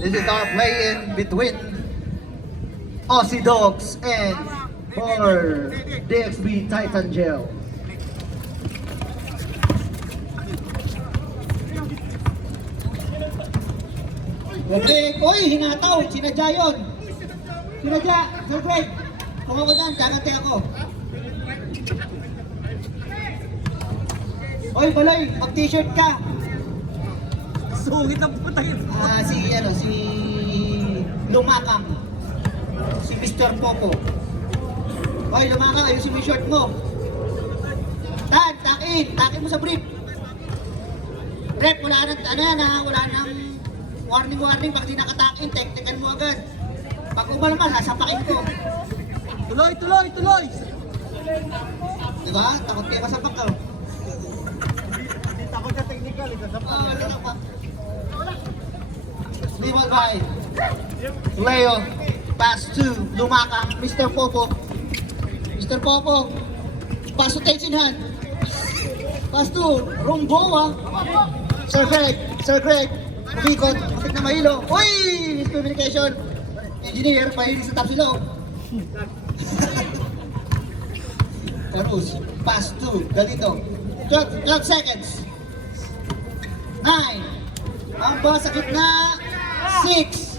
This is our play-in between Aussie Dogs and for DXB Titan Gel. Greg, oy, hinataw, sinadya yun. Sinadya, Sir Greg. Kung ako dyan, gagante ako. Oy, Baloy, mag-t-shirt ka. Sungit ang puta yun. Si Lumakang. Si Mr. Popo. Oy, Lumakang, ayusin mo yung shirt mo. Tan, takin mo sa brief. Rep, wala nang, wala nang warning, pag di nakatakin, teknikan mo agad. Pag umalman, sasapakin ko. Tuloy! Diba? Takot kayo masapak ka. Hindi takot ka technical, sasapak. Wala na pa. Limal by Leo, pass to Lumakang, Mr. Popo. Mr. Popo, pass to Tetsinhan. Pass to Romboa. Sir Greg, umikot, kapit na mahilo. Uy! Miscommunication. Engineer, pahilis sa top silo. Carus, pass to Galito. 12 seconds. 9. Ang boss sa gitna. 6.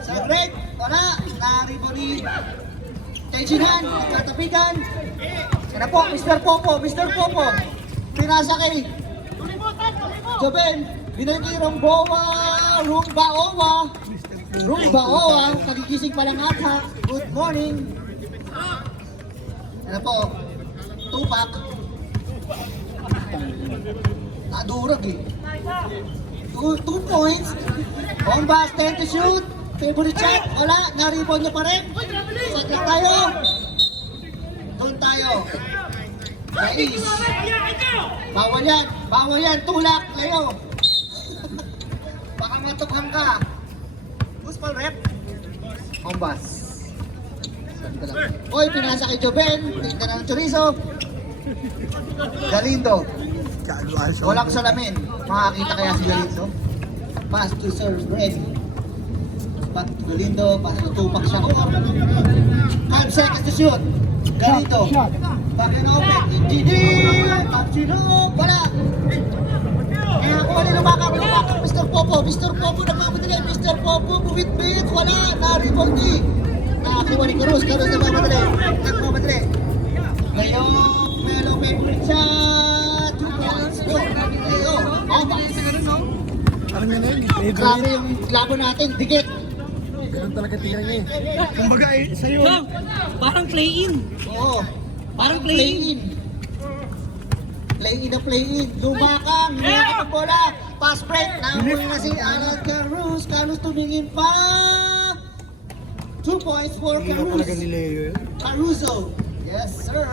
Sir Greg, wala. Naribo ni Tetsinhan, nagkatapikan. Sana po, Mr. Popo. Pinasa kay Joben, binay kay Rumbaowa, kagigising pa lang ata. Good morning. Ano po, Tupac. Nadurag eh. 2 points. Bombas, 10 to shoot. Favorite shot, wala. Na-rebound niya pa rin. Set lang tayo. Doon tayo. Guys. Bawal yan. Tulak, Leo. Baka matukhang ka. Who's pa rep? Bombas. Oy, pinasa kay Joben. Tignan ng chorizo. Galindo. Walang salamin. Makakita kaya si Galindo. Pass to Sir Greg. Pass to Galindo. Pass to Tupac siya. 5 seconds to shoot. Galindo. Back in open. Engineer. Capsino. Wala. Kaya ako wala Lumakang. Mr. Popo nagmamadali. Mr. Popo bumit-bit. Wala. Na-rebound ni. Nakakuha ni Carus nagmamadali. Ngayon, Melo favorite shot. 2 points. Go. Alam niya na yun. Grabe yung laban natin. Dikit. Ganun talaga tira niya eh. Kumbaga sa'yo. Parang play-in. Oo. Parang play-in. Play-in. Lumakang. Lumakang ang bola. Pass break. Nahuli na si Alan Carus. Carus tumingin pa. 2 points for Hindi na talaga Carus. ni Leo yun. Caruso. Yes, sir.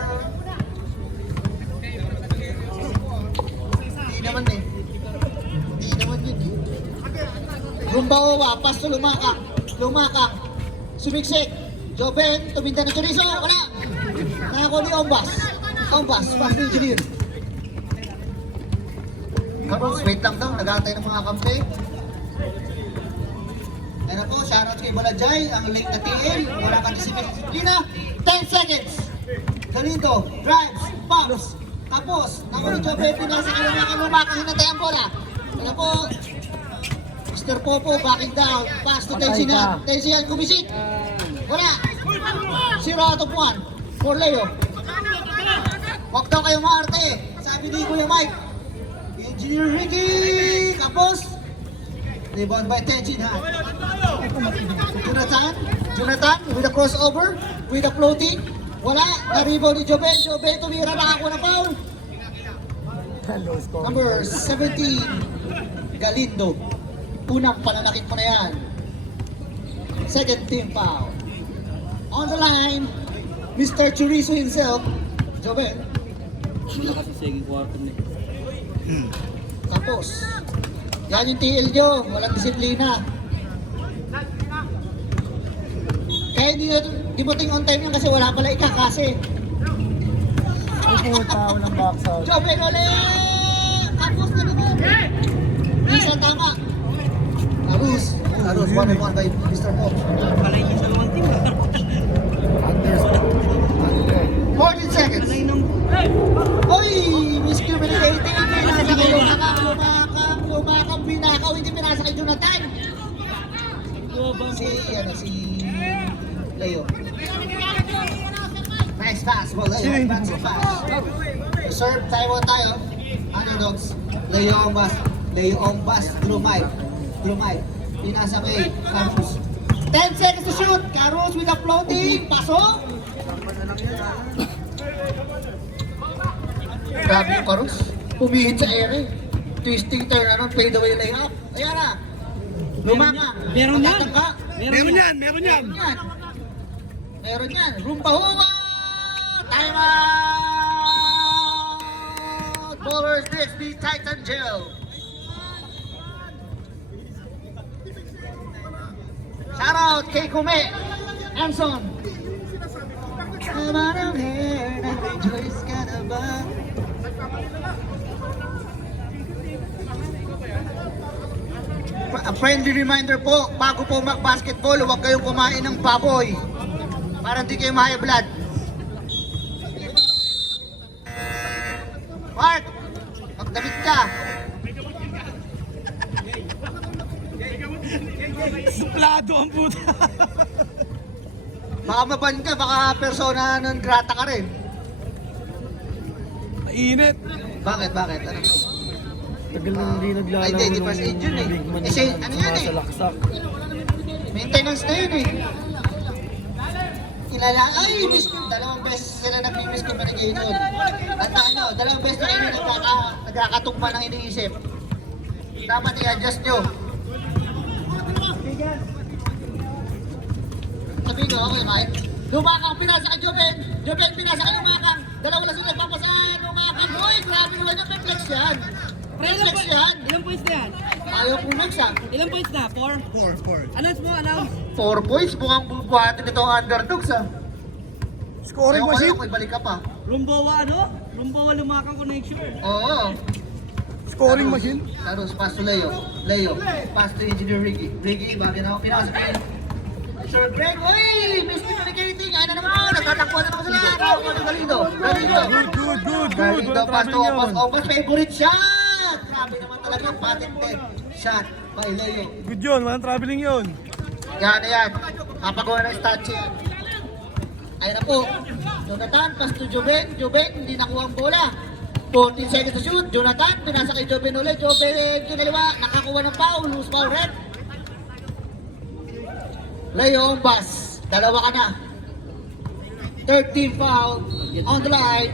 Hindi naman eh. Hindi naman yun eh. Rumbaowa, pass to Lumakang. Sumiksik. Joven, tuminda ng chorizo. Wala. Nakakuha ni Ombas, pass to Engineer. Carus, wait lang daw. Nag-aantay ng mga kampe. Ano po, shoutout kay Balajay, ang late na TL, wala kang disiplina. 10 seconds. Galindo, drives, pops. Tapos, nakuha ni Jobe, pinasa ka ng Lumakang, hinatay ang bola. Ano po, Mr. Popo, backing down, pass to Tetsinhan. Tetsinhan, kumisit. Wala. 0 out of 1 for Leo. Huwag daw kayo maarte, sabi ni Kuya Mike. Engineer Ricky, tapos, rebound by Tetsinhan. Jonathan with a crossover, with a floating. Wala, na-rebound ni Joben. Joben tumira, nakakuha na foul. Number 17, Galindo. Unang pananakit mo na yan. Second team foul. On the line, Mr. Chorizo himself, Joben. Kasi second quarter na. Tapos, yan yung TL nyo, walang disiplina. Kaya di mo ting on time yan kasi wala pala ikakase. Walang box out. Joben ulit! Tapos na naman! Isa tama. Carus. Carlos, 1-1 by Mr. Pope. Palay niya sa dalawang team. 14 seconds. Palay ng... Oy! Miscommunicating! Pinasakay yung lumakang binakaw, hindi pinasakay Jonathan. Si Leo. Nice pass, ball. Leo, advancing pass. Serve, tayo. Underdogs. Leo Ombas, Glumay. Pinasakay, Carlos. 10 seconds to shoot. Carlos with a floating. Pasok. Grabe yung Carlos. Pumihit sa ere. Twisting turn, fade away layup. Ayan na. Lumaka. Meron yan. Matatangka. Meron yan. Meron yan. Rumpahuwa. Time out. Ballers, DXB Titan Gel. Shout out kay Kume. Anson. Tama ng hair, nag-rejoice ka na ba? A friendly reminder po, bago po mag-basketball, huwag kayong kumain ng baboy. Para hindi kayo ma-high blood. Mark, magdamit ka. Suplado ang puta. Baka maban ka, baka persona non grata ka rin. Mainit. Bakit? Ano? Tagal na hindi naglalaro. Ay, hindi first aid yun eh. Kasi ano yan eh. Salaksak. Maintenance na yun eh. Dalawang beses sila nag-miscommunication. At ano, dalawang beses na kayo nagkakatugma ng iniisip. Dapat i-adjust nyo. Sabihin nyo, okay Mike? Lumakang pinasa kay Joven. Joven pinasa kay Lumakang. Dalawa lang sila nagpapasahan. Lumakang. Uy, grabe naman yung reflex yan. Reflex yan. Ilang points na yan? Ayaw pumex ah. Ilang points na? 4? Announce mo, announce. 4 points, mukhang bubuhatin ito ang underdogs ah. Scoring Ayaw machine. ko may balik ka pa. Rumbawa ano? Rumbawa lumakang connection. Oo. Scoring machine. Carlos, pass to Leo. Pass to Engineer Ricky. Ricky, bagay na ako. Pinasok kayo. Sir Greg, uy! Miscommunicating! Ay na naman! Nagtatakbuhan na naman sila! Galindo! Good. Galindo, Walang pass to trouble Opas. yun. Opas, favorite shot! Grabe naman talaga yung patented shot by Leo. Good yun. Walang traveling yun. Yan. Kapagawa ng statue. Ayun na po. Jonathan, pass to Joven. Joven, hindi nakuha ang bola. 14 seconds to shoot. Jonathan, pinasa kay Joven ulit. Joven, kinaliwa. Nakakuha ng foul. Loose foul red. Leo, Bas. Dalawa ka na. 13 foul. On the line.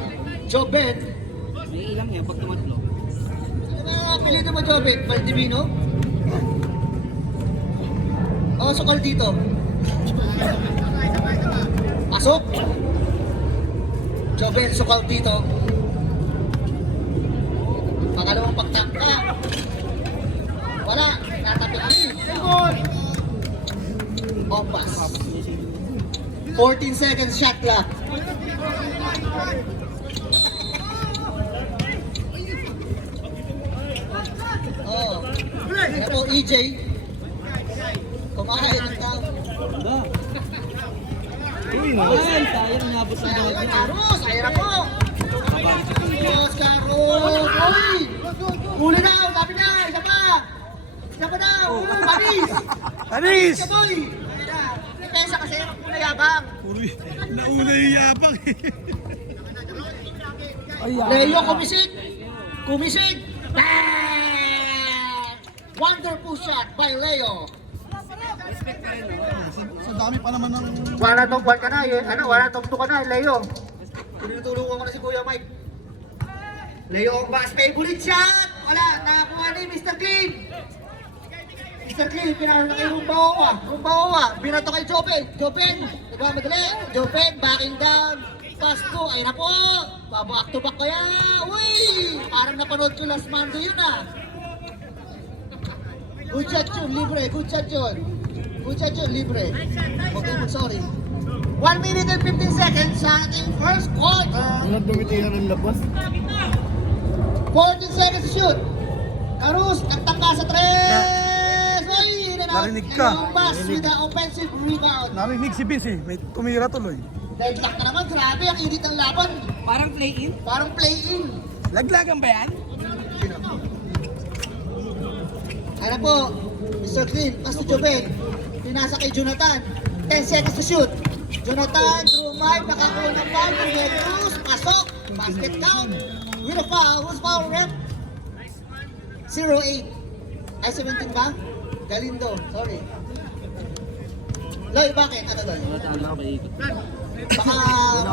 Joven. May ilang yan pag tumatlo. Ano apelido mo, Joven? Valdivino? O, sukal dito. Pasok. Joven, sukal dito. Pangalawang pagtangka. Wala. Natapik ni. Opas. 14 seconds shot clock. Oh. Ano po, EJ? Kumakain ng tao. Ay, sayang nabot sa Sayang mga ang Carlos, ayun na po. Carlos, uy! Huli daw, sabi niya, isa pa. Isa pa daw, Paris. Anis! Isa boy. Ayun na. Depensa kasi, muna yabang. Nauna yung yapang eh. Leo, kumisig. Bang! Wonderful shot by Leo. Sa dami pa naman ng... Wala tong buwan ka na, wala tong 2 ka na, Leo. Tinutulungan ko na si Kuya Mike. Leo ang bas, favorite shot! Wala, nakakuha ni Mr. Clean. Mr. Clean, pinaro na kay Rumpaowa. Binato kay Joven. Nagmamadali. Joven, backing down. Pass to, ayun na po. Back to back kaya. Uy! Parang napanood ko last Monday yun ah. Good shot yun, libre. Good shot yun, libre. Okay, sorry. 1 minute and 15 seconds sa ating first quarter. Walang bumitihan ng labas. 14 seconds to shoot. Carlos, nagtangka sa 3. Uy, Narinig ka. Lumbas with the offensive rebound. Narinig si Vince eh. May tumira tuloy. Deadlock na naman, grabe, ang init ng laban. Parang play-in? Parang play-in. Laglagan ba yan? Ano po, Mr. Clean, pass to Joven. Pinasa kay Jonathan. 10 seconds to shoot. Jonathan, through Mike, nakakuha ng foul. Red Cruz, pasok. Basket count. With a foul. Who's foul, rep? 0-8. Ay, 17 ba? Galindo, sorry. Loy, bakit? Ano Loy? Wala talo pa ikot. Baka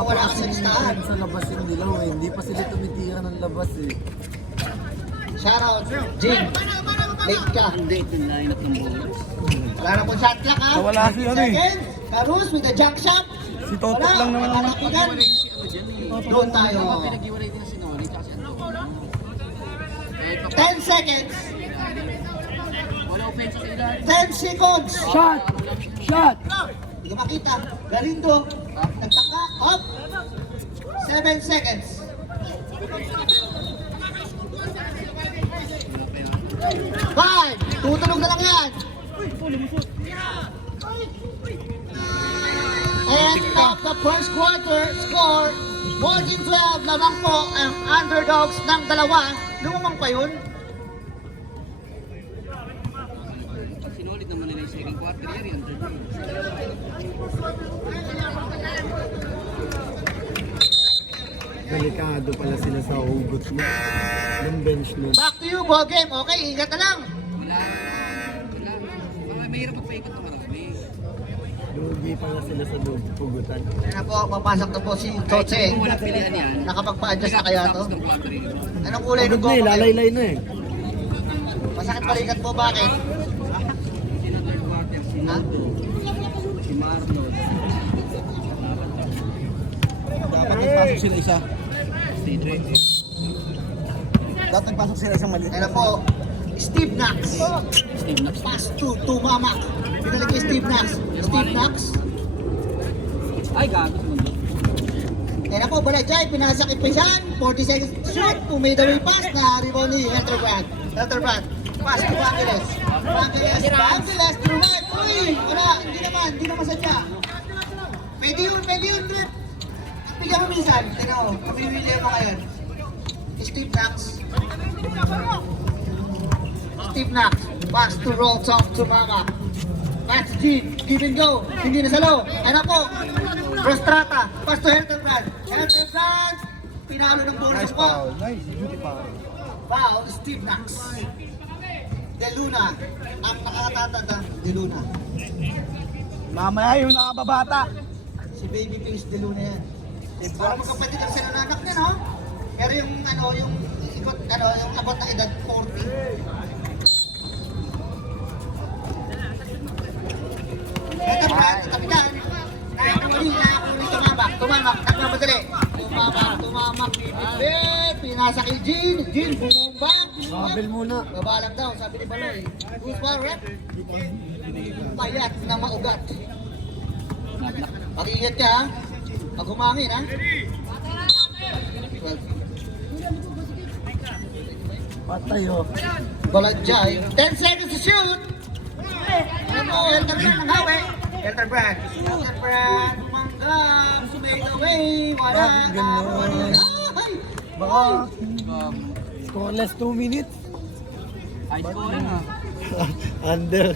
wala ka sa listahan. Sa labas yung dilaw eh. Hindi pa sila tumitira ng labas eh. Shoutout, Jim. Late ka. Ang date yung lineup ng Bowlers. Wala na pong shot clock ha. Wala si ano eh. Seconds. Carus with the jump shot. Si Totok lang naman ang Kalapigan. Doon tayo. Pinag-iwalay din na si Noli tsaka si Antonio. Kahit pa 10 seconds. wala offense sa ilan. 10 seconds. Shot! Shot! Hindi ko makita. Galindo. Nagtaka. Up. 7 seconds. 5. Tutulog na lang yan. End of the first quarter. Score. 14-12. Lamang po ang underdogs ng dalawa. Lumamang pa yun. Sinulit naman nila yung second quarter year yung third quarter. Delikado pala sila sa hugot mo. Yung bench mo. Back to you, ball game. Okay, ingat na lang. Wala. Mahirap magpaikot na marami. Lugi pala sila sa hugutan. Ayan na po, papasok na po si Choche. Kung wala pilihan yan. Nakapagpa-adjust na kaya to? Tapos ng quarter year. Anong kulay ng Pagod na eh, coco? lalaylay na eh. Masakit balikat po, bakit? Sino third quarter? Si Naldo. Si Marlon. Dapat nagpasok sila isa. Si Dre. Dapat nagpasok sila isang maliit. Ayan na po, Steve Knox. Steve Knox. Pass to Mamak. Pinalik kay Steve Knox. Steve Knox. Ay, gago sa mundo. Ayan na po, Balajay, pinasa kay Pizan. 40 seconds to shoot. Who made the way pass na rebound ni Helterbrand. Helterbrand. Pass to Angeles. Angeles to right. Uy, wala, hindi naman sadya. Pwede yun, Trip. Bigyan mo minsan. Tino, pamimili mo ngayon. Steve Knox. Steve Knox. Pass to roll talk to Mama. Pass to Gene. Give and go. Hindi na sa low. Ayan na po. Rostrata. Pass to Helterbrand. Helterbrand. Pinalo ng bonus Nice po. foul. Nice. Beauty foul. Foul, Steve Knox. De Luna. Ang nakakatatanda, De Luna. Mamaya yung nakababata. Si Babyface De Luna yan. Parang magkapatid ang sila ng anak niya, no? Pero yung yung ikot, yung abot na edad 40. Ito, Brad, kapitan. Tumamak, nagmamadali. Tumamak, bibit, pinasa kay Jean. Jean, bumomba. Babel muna. Babalang daw, sabi ni Baloy. Who's foul, rep? Payat na maugat. Pag-ingat ka, ha? Pag humangin, ha? Patay oh. Balajay. 10 seconds to shoot. Ano po, Helterbrand ang hawi. Helterbrand. Helterbrand, umanggap. Made away. Wala Ah, na. ganun. Ay! Baka scoreless 2 minutes. High scoring ha. Under.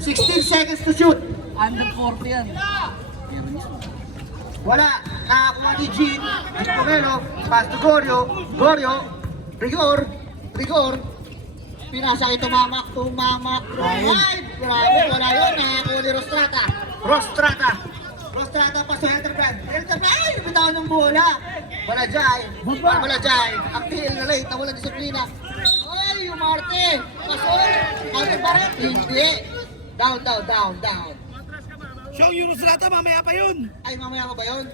16 seconds to shoot. Under 40 yan. Wala. Nakakuha ni Jean. Pomelo. Pass to Gorio. Gorio. Rigor. Pinasa kay Tumamak. Right. Grabe. Wala yun. Nakakuha ni Rostrata. Rostrata pa sa Helterbrand. Ay! Bitawan ng bola. Balajay. Actil na late. Nawala disiplina. Ay! Umarte. Pasol. Counter pa rin. Hindi. Down. Show yung Rostrata, mamaya pa yun. Ay, mamaya ko ba yun?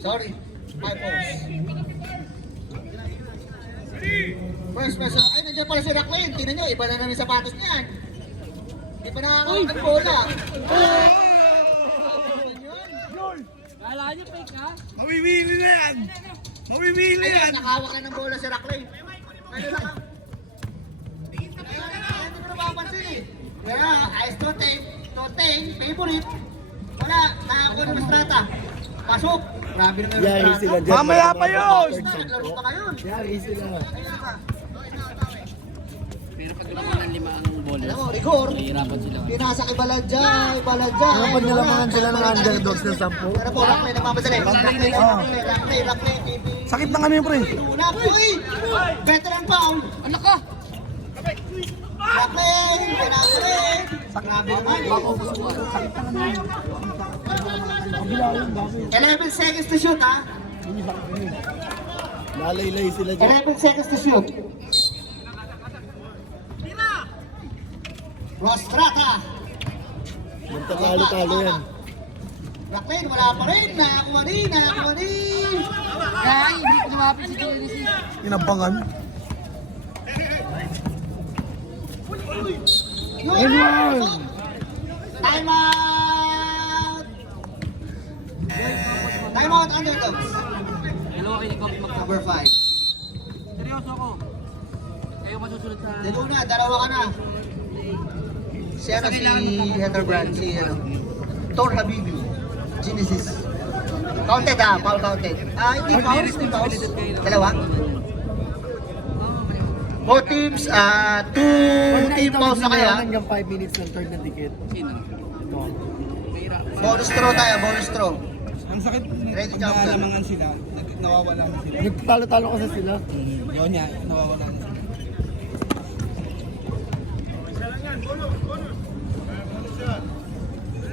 Sorry. My pause. First person. Ay, nandiyan pala si Racklin. Tingnan nyo, iba na namin sapatos niyan. Hindi pa nakakawag ng bola. Kala nyo fake ha? Mawimili na yan. Mawimili Ayun, yan. nakahawak na ng bola si Racklin. Ayun na ka. Ayun, hindi ko napapansin eh. Kaya, ayos Toteng. Toteng, favorite. Wala, nakakuha ng Estrata. Pasok. Grabe naman yung Yari Estrata. sila dyan. Mamaya pa yun! Naglaro pa ngayon. Yari sila. Ayun ba? Pero pag naman ng 5 ang bowler, Alam mo, rigor. nahihirapan sila. Pinasa kay Baladja, Baladja. Ano pag nilamangan sila ng underdogs na 10? Pero po, Rakley nagmamadali. Rakley, TV. Sakit ng ano yun, pre? Tulak, uy! Veteran foul. Ano ka? Rakley, pinasali. Grabe naman. 11 seconds to shoot, ha? Lalaylay sila dyan. 11 seconds to shoot. Rostrata. Magtatalo-talo yan. Rakley, wala pa rin. Nakakuha din. Kaya, hindi ko lumapit si Genesis. Inabangan. Yun! Time out! Time out, underdogs. Hello, kayo ikaw magkakaroon. Number 5. Seryoso ako. Kayo masusunod sa... Dito na, dalawa ka na. Si ano, si Heather Brand, si ano, Thor Habibi, Genesis. Counted ah, foul counted. Ah, hindi fouls, hindi fouls. Dalawa? Both teams, 2 team fouls na kaya. Hanggang 5 minutes ng third na ticket. Sino? Mahirap. Bonus throw tayo, bonus throw. Ang sakit. Ready, Pag jump, sir. nalamangan sila, nawawala na sila. Nagtalo-talo kasi sila. Yun niya, nawawala na sila.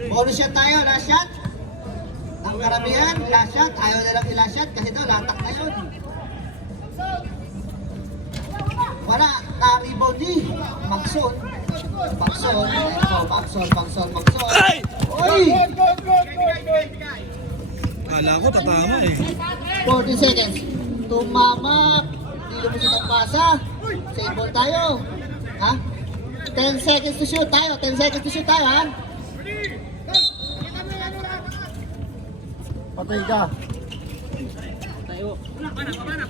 Bonus shot tayo, last shot. Ang karamihan, last shot. Ayaw nilang i-last shot kasi daw latak na yun. Wala, na-rebound ni Maxon. Maxon. Oy! Kala ko tatama eh. 14 seconds. Tumamak. Hindi lumusot ang pasa. Save ball tayo. Ha? 10 seconds to shoot tayo. 10 seconds to shoot tayo, ha? Patay ka. Tayo.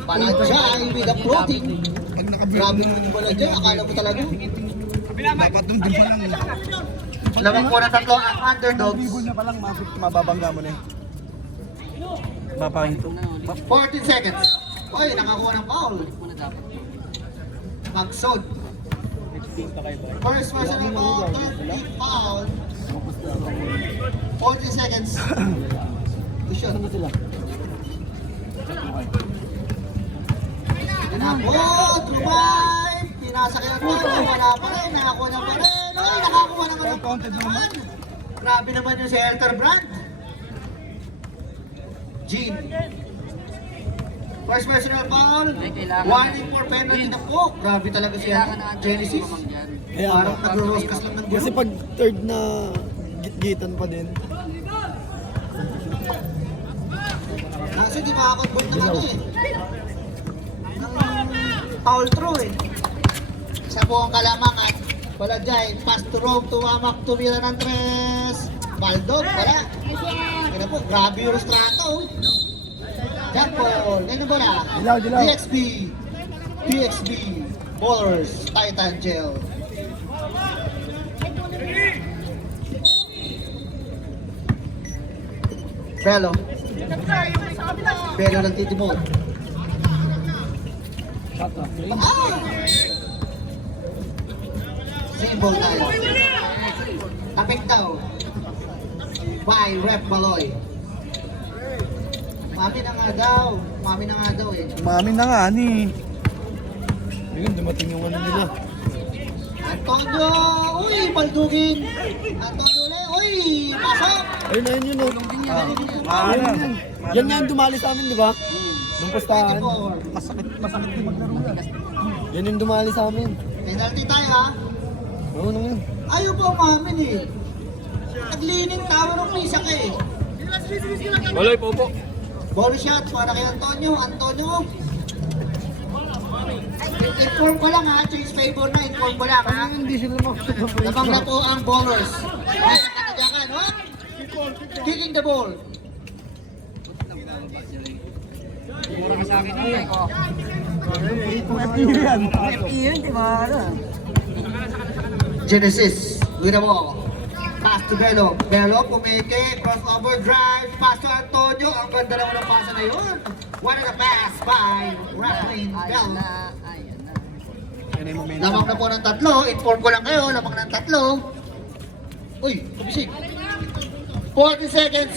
Paladjay with a floating. Pag Grabe nakabilang naman yung Paladjay. Akala mo talaga. dapat nung din pa lang. Lamang po na tatlo ang underdogs. Bibol na pa lang, mababangga mo na eh. Papakito. 14 seconds. Oy, nakakuha ng foul. Muna dapat. Magsod. First personal foul, third team foul. 14 seconds. To shoot. Saan ba sila? Tinabot, revive. Pinasa kaya ko. Wala pa rin. Nakakuha na pa rin. Oy, nakakuha na pa rin. Counted naman. Grabe naman yung si Elter Brand. Gene. First personal foul. Ay, kailangan. Warning for penalty na po. Grabe talaga si Kailangan na Genesis. Kaya Parang nga. nagro-roscas lang ng Kasi gulo. pag third na gitgitan pa din. Kasi di makakapag ng ano eh. Ng foul throw eh. Sa buong kalamangan, wala dyan. Pass to Rome, tumamak, tumira ng tres. Baldog, wala. Kaya po, grabe yung Rostrato. Jump ball, ano ba na? Dilaw. DXB, Ballers, Titan Gel. Belo. Belo ng titimod. Ah! Symbol tayo. Tapik daw. By Rep Baloy. Mami na nga daw eh. Mami na nga ni. Ayun, dumating yung ano nila. Antonio! Uy, paldugin! Antonio Le! Uy! Pasok! Ayun yun. Ayun. Yan nga ang dumali sa amin, di ba? Nung pustahan. 24. Masakit yung maglaro yan. Yan yung dumali sa amin. Penalty tayo ha? Oo naman. Ayaw po umamin eh. Naglining tawa ng pisa ka eh. Waloy, popo. Ball shot para kay Antonio. Antonio! Inform ko lang ha, change favor na, inform ko lang ha. Hindi sila makakapag Labang na po ang ballers. Ay, nakatadyakan, ha? Kicking the ball. Mura ka sa akin eh. Yan. Genesis. with the ball. Pass to Belo. Belo, pumike, crossover drive, pass to Antonio. Ang ganda naman ng pasa na yun. What a pass by Racklin Belo. Ayan na. Yan yung momentum. Lamang na po ng tatlo. Inform ko lang kayo, lamang ng tatlo. Uy, kumisig. 40 seconds.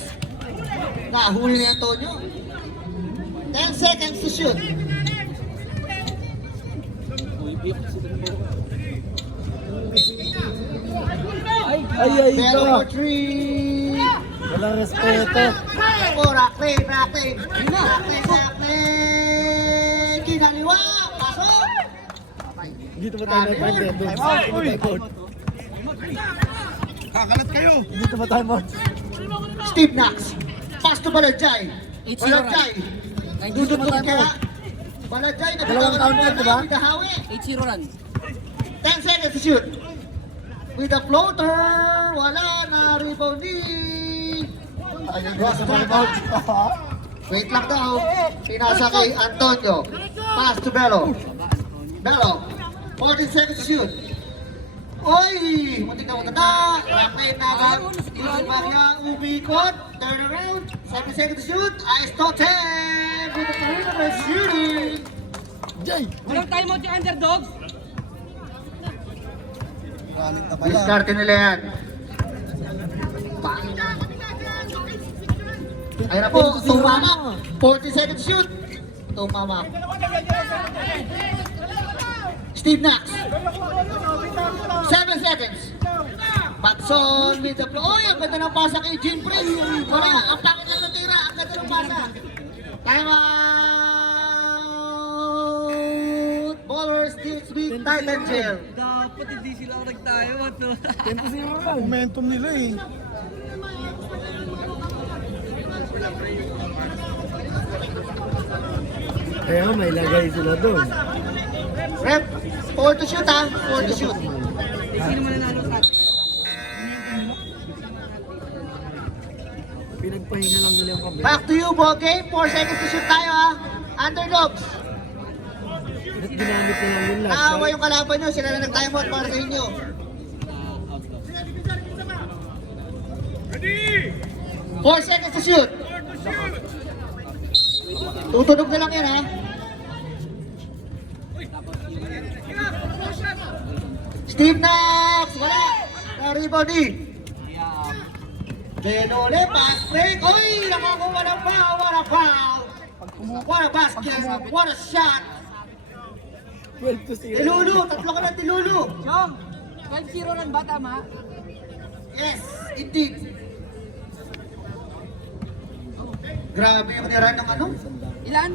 Nahuli ni Antonio. 10 seconds to shoot. Ay, Belo ka. for 3. Walang respeto. Oh, Racklin. Kinaliwa. Pasok. Dito ba tayo na-time out? Kakalat kayo! Dito ba tayo out? Steve Knox. Pass to Balajay. 8-0 Balajay. Dudutog kaya. Balajay, Dalawang counter, diba? With the hawi. 8-0 run. 10 seconds to shoot. With the floater. Wala na. Rebound ni. Wait lang daw. Pinasa kay Antonio. Pass to Belo. Belo. 40 seconds to shoot. Oy! Muntik na maganda. Racklin naman. Ilumagya, umikot. Turn around. 7 seconds to shoot. Ice Totem. With the perimeter shooting. Jay! Walang timeout yung underdogs. Diskarte nila yan. Ayun na po. Tumama. 40 seconds to shoot. Tumama. Steve Knox. 7 seconds. Batson with the flow. Oy, ang ganda ng pasa kay Jim Prince. Wala, ang pangit lang ng tira. Ang ganda ng pasa. Time out. Ballers, Steelsby, Titan Jail. Dapat hindi sila ako nag-timeout, no? 10-0 lang. Momentum nila eh. Kaya may lagay sila doon. Rep, 4 to shoot ha. 4 to shoot. Sino mananalo sa atin? Pinagpahinga lang nila yung kabila. Back to you, ball game. 4 seconds to shoot tayo ha. Underdogs. Ba't ginamit na lang yung Naawa last? yung kalaban nyo. Sila na nag-timeout para sa inyo. 4 seconds to shoot. Tutunog na lang yan ha. Steve Knox! Wala! Na-rebound ni. Denole, pass break. Oy! Nakakuha ng foul. What a foul! What a basket! What a shot! 12-0. Dilulu! Tatlo ka na Dilulu! Chong! 12-0 run ba, tama? Yes, indeed. Grabe yung nira ng ano? Ilan?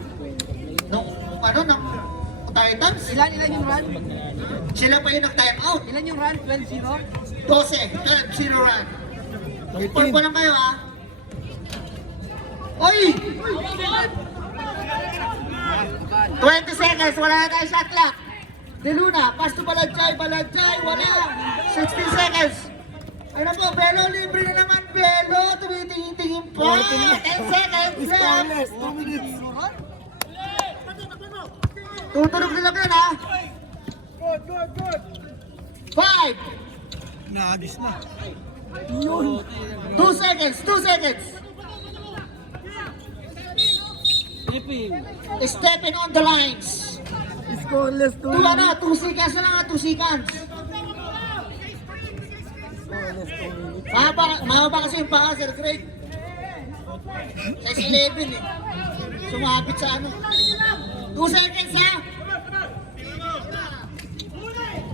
Nung ano, ng Titans? Ilan yung run? Sila pa yung nag-time out. Ilan yung run? 12-0? 12, 12-0 run. Report 13. ko lang kayo ha. Oy! 20 seconds, wala na tayo shot clock. De Luna, pass to Balajay, wala. 16 seconds. Ano po, Belo, libre na naman, Belo. Tumitingin-tingin pa. 10 seconds left. Scoreless, 2 minutes. Tutunog nila yan ha. 5, Naagis na. 2 seconds, 2 seconds. Stepping on the lines. Scoreless, 2 2 minutes. 2 seconds na lang, 2 seconds. Scoreless, 2 minutes. Mahaba kasi yung paa, Sir Craig. Size 11 eh. Sumabit sa ano. 2 seconds ha.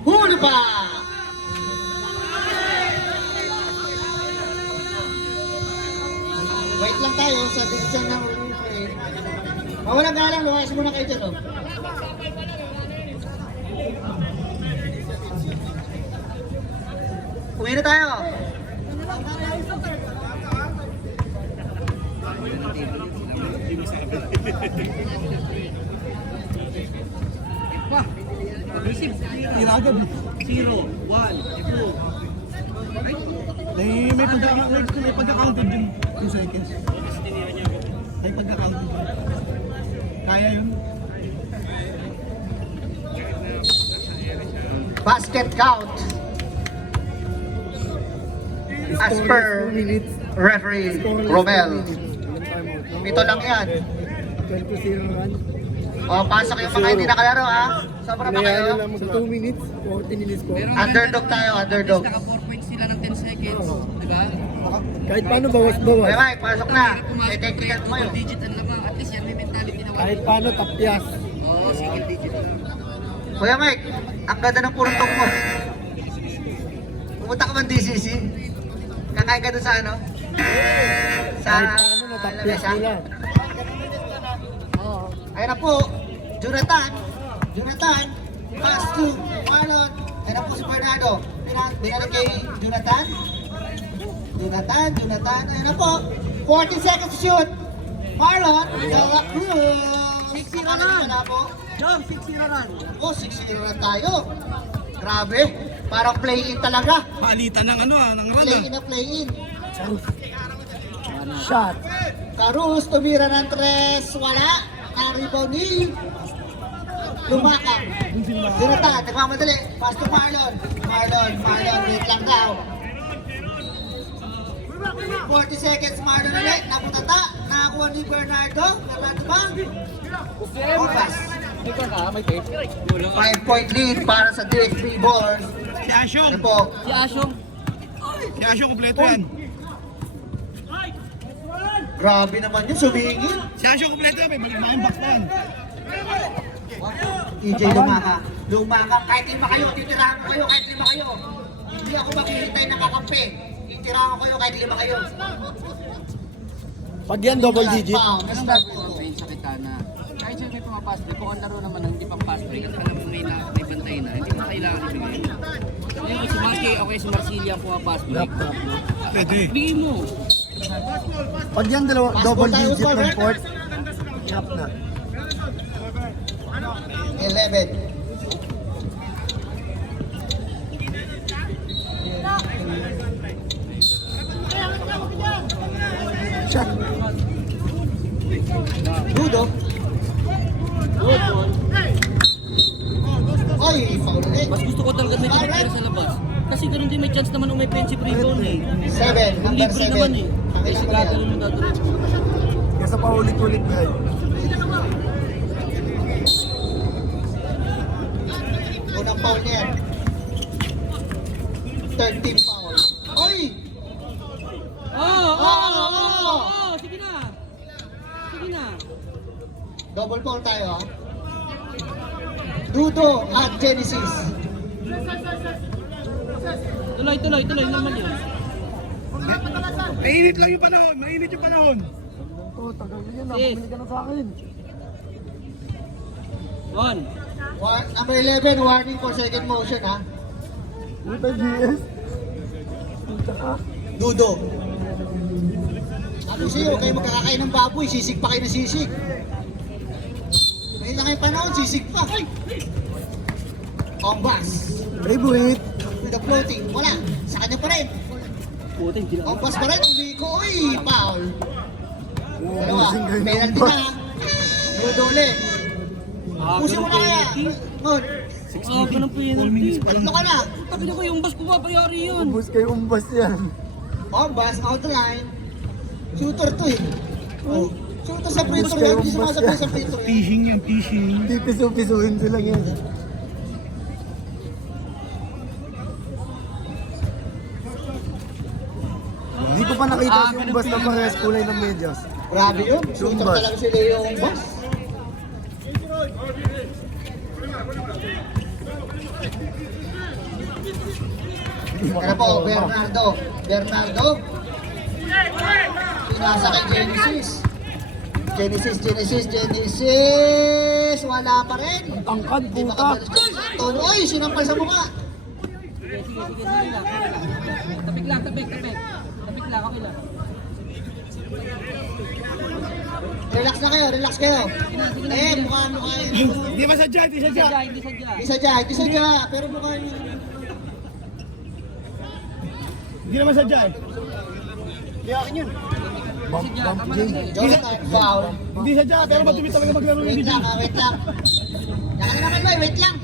Huli pa. Wait lang tayo sa decision ng replay. Mawalang galang, lumayas muna kayo dyan oh. Uwi na tayo. Pa! Receive. Tiragad eh. 0, 1, 2. May pagka-counted din. 2 seconds. May pagka-counted din. Kaya yun. Basket count. as per referee Romel. Pito lang yan. 12-0 run. O, pasok yung mga hindi nakalaro ha. Sobra pa kayo. Sa 2 minutes, 40 minutes po. Pero ang Underdog maganda tayo, doon, underdog. at least naka 4 points sila ng 10 seconds. Diba? Kahit paano bawas-bawas. Okay Mike, pasok na. May Pumasok technical pre, tumayo. double digit ang lamang. At least yan may mentality na Kahit paano tapyas. Oo, single digit lang. Kuya Mike, ang ganda ng puruntong mo. Pumunta ka man DCC? Kakain ka doon sa ano? Sa Kahit paano natapyas lamesa? nila. Ayun na po, Jonathan, pass to Marlon. Ayun na po si Bernardo. Binalik kay Jonathan. Ayun na po, 40 seconds to shoot. Marlon, De La Cruz. 6-0 na po. Jom, 6-0 run. O, 6-0 na tayo. Grabe, parang play-in talaga. Palitan ng ano ng Play-in na play-in. Shot. Carus, tumira ng 3, wala. Na-rebound ni Lumaka. Jonathan, nagmamadali. Pass to Marlon. Marlon, wait lang daw. 40 seconds, Marlon ulit. Naputata. Nakakuha ni Bernardo. Bernardo ba? Pass. 5-point lead para sa DXB Board. Si Asyong. Ano po? Si Asyong. Si Asyong, kompleto yan. Grabe naman yun, sumingin. Si Asyong, kompleto yan. May maling box na yan. EJ Lumaka, kahit lima kayo, titirahan ko kayo, kahit lima kayo. Hindi ako maghihintay ng kakampi. Titirahan ko kayo, kahit lima kayo. Pag yan double digit. Foul, Mr. Pain sa kitana. Kahit siya may pumapass break, kung ang laro naman ng hindi pang pass break, at alam mo may bantay na, hindi mo kailangan ibigay. Ngayon si Marky, okay si Marcilia ang pumapass break. Pwede. Bigay mo. Pag yan double digit ng fourth, drop na. 11. Shot. Dudo. Ay, foul ulit. Mas gusto ko talaga may tira sa labas. Kasi ganun din may chance naman may offensive rebound eh. 7, Kung number libre 7. naman eh. Ang Kasi ilang gagawin yan? mo datuloy. Kesa pa ulit-ulit na yun. Unang foul niya yan. 13 foul. Oy! Sige na. Sige na. Double foul tayo ha. Dudo at Genesis. Tuloy naman yun. Mainit lang yung panahon. Mainit yung panahon. Oh, tagal yun. Yes. Bumili ka na sa akin. Number 11, warning for second motion ha. Puta GS. Puta ka. Dudo. Sabi sa'yo, kayo magkakakain ng baboy, sisig pa kayo ng sisig. Ngayon lang yung panahon, sisig pa. Ombas. Favorite. With the floating, wala. Sa kanya pa rin. Putin, hindi lang. Ombas pa rin, hindi ko. Uy, foul. Dalawa, Gising kayo ng penalty boss. na. Dudo ulit. Pusin mo na kaya. Ngon, Ganun penalty. tatlo ka na. Tabi na ko yung bus ko papayari yun. Umbos kayo umbas yan. Ombas, out the line. Shooter to eh. Oh. Shooter sa free Umbas throw, kayo, hindi umbas sumasabay yan. sa free throw. Fishing yan, fishing. Pipiso-pisuhin sila yan. Hindi ko pa nakita si umbas na parehas kulay ng medyas. Grabe yun. Shooter Umbas. talaga sila yung Ombas. Ano po, Bernardo. Pinasa kay Genesis. Wala pa rin. Tangkad, Hindi puta. makabalos dyan. Tono, oy, sinampal sa mukha. Sige lang. Tapik lang, tapik lang, okay lang. Relax kayo. Mukha yun. Hindi ba sadya? Hindi sadya. Hindi sadya. Hindi sadya. Pero mukha yun. Hindi naman sadya eh. Bump, Jay. Jonathan, foul. Hindi sadya, pero matumi talaga maglaro Wait yun. lang. Yan ka naman, boy. Wait lang.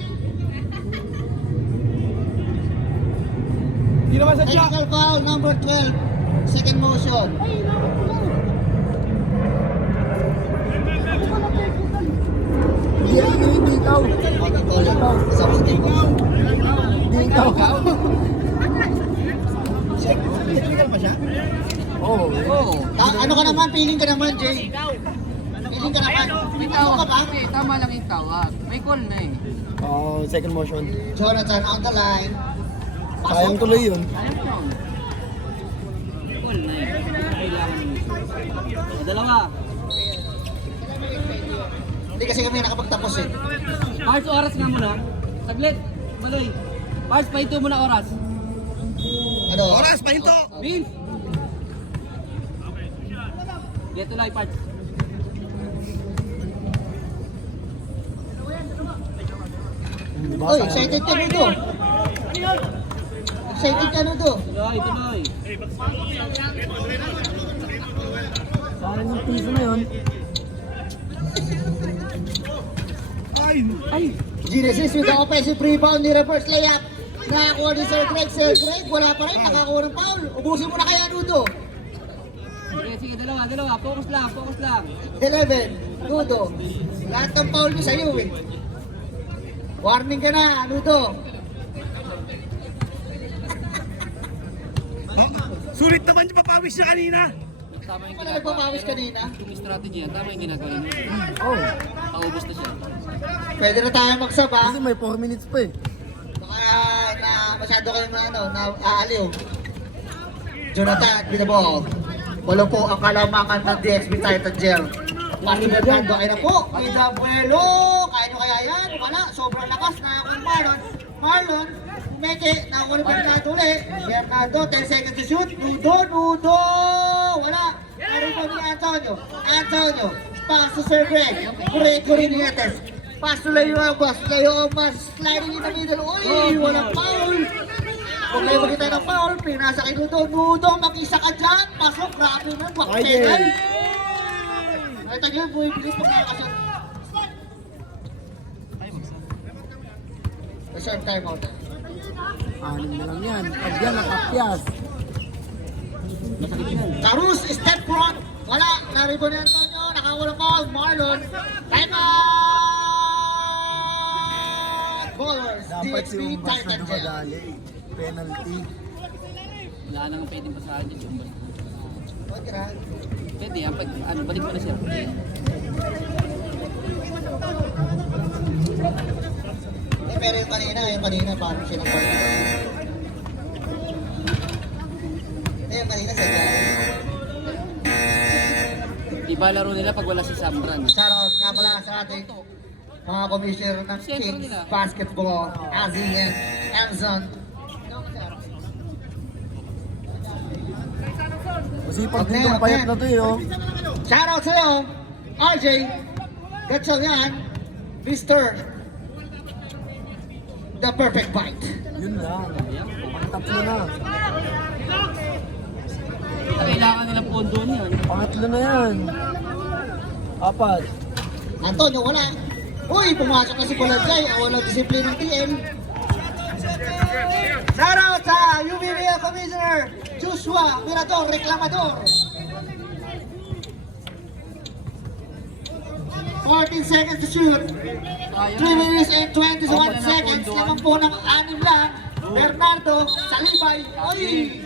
Hindi Hindi naman sa jack. Technical foul, number 12. Second motion. Hindi ikaw. Kasama sa team ko. Hindi ikaw. Technical ba siya? Oo. Oo. Ano ka naman? Feeling ka naman, Jay. Feeling ka naman. May Ano tawag ka ba? kasi, tama lang yung tawag. May call na eh. Oo, second motion. Jonathan on the line. Sayang tuloy yun. Ayun yun. Call na eh. Kailangan yun. Dalawa. Hindi kasi kami nakapagtapos eh. Pars, oras nga muna. Saglit. Maloy. Pars, pahinto muna oras. Ano? Oras, pahinto! Vince! Dito na, Pars. Diba? Oy, excited ka nito. Excited ka nito. Tuloy, tuloy. Sayang yung piso na yun. Ay! Genesis with the offensive rebound ni reverse layup. Nakakuha ni Sir Greg. Sir Greg, wala pa rin. Nakakuha ng foul. Ubusin mo na kaya, Nudo. Sige, sige, dalawa. Focus lang. 11, Nudo. Lahat ng foul mo sa'yo eh. Warning ka na, Nudo. Sulit naman yung papawis niya kanina! Tama yung Wala nagpapawis kanina. Yung strategy yan, tama yung ginagawa niya. Oo. Paubos na siya. Pwede na tayo magsaba. Kasi may 4 minutes pa eh. Baka na masyado kayong na aaliw. Jonathan, with the ball. Walo po ang kalamangan ng DXB Titan Gel. Martin Bernardo, ay na po. With the buelo. Kaya nyo kaya yan? Wala. Sobrang lakas. Nakakuha Marlon. Marlon. Umeke. Nakakuha ni Bernardo ulit. Bernardo, 10 seconds to shoot. Nudo. Wala. Meron po ni Antonio. Pass to Sir Greg. Greg Nietes. Pass to Leo Aguas. Sliding in the middle. Uy, walang foul. Kung kayo magkita ng foul, pinasa kay Nudo, mag-isa ka dyan. Pasok, grabe na, baktegal. Ay, tagal, buhay-bilis pag nakakasyon. Reserve time out. 6 na lang yan. Pag yan, nakapyas. Carus, step front. Wala, naribo ni Antonio, nakawala foul. Marlon, time out. Ballers, Dapat si DXB Umbas na Titan Gel. dumadali. Penalty. Wala nang pwedeng pasahan dyan yung balik. Okay na. Pwede yan, pag balik mo na siya. Pero yung kanina, paano siya nang balik? Yung kanina, sa Iba laro nila pag wala si Samran. Shoutout nga pala sa ating mga commissioner ng Siyempre Kings nila. Basketball, Azien, Amazon. Masipag Okay, din yung payat okay. na to eh, oh. Shoutout sa'yo, RJ, Gatsalyan, Mr. The Perfect Bite. Yun lang. Pang-tatlo na. Kailangan nilang pondo niyan. Pangatlo na yan. 4. Antonio, wala. Uy, pumasok na si Kulanjay. Walang disiplina ng TL. Shoutout sa UBBL Commissioner Joshua Mirador, Reclamador. 14 seconds to shoot. 3 minutes and 21 seconds. Lamang po ng 6 lang. Bernardo, Salibay. Uy!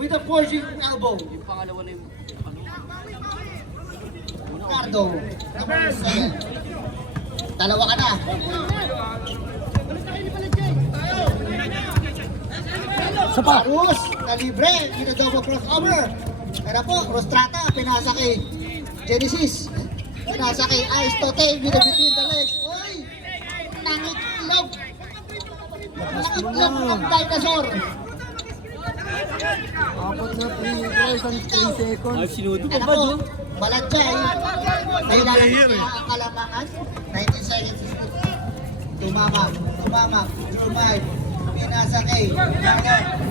With a forging elbow. Yung pangalawa na yung Bernardo. Number 7. Dalawa ka na. Sa pa. Carus, na libre. Double crossover. Kaya po, Rostrata, pinasa kay Genesis. Pinasa kay Ice Tote with the between the legs. Uy! Nangitlog! Nangitlog ng dinosaur. 4 na 3 seconds. sinudo Ano po, Balanchay. May lalagay niya ang kalamangan. 19 seconds. Tumamak. Jumay. Pinasa kay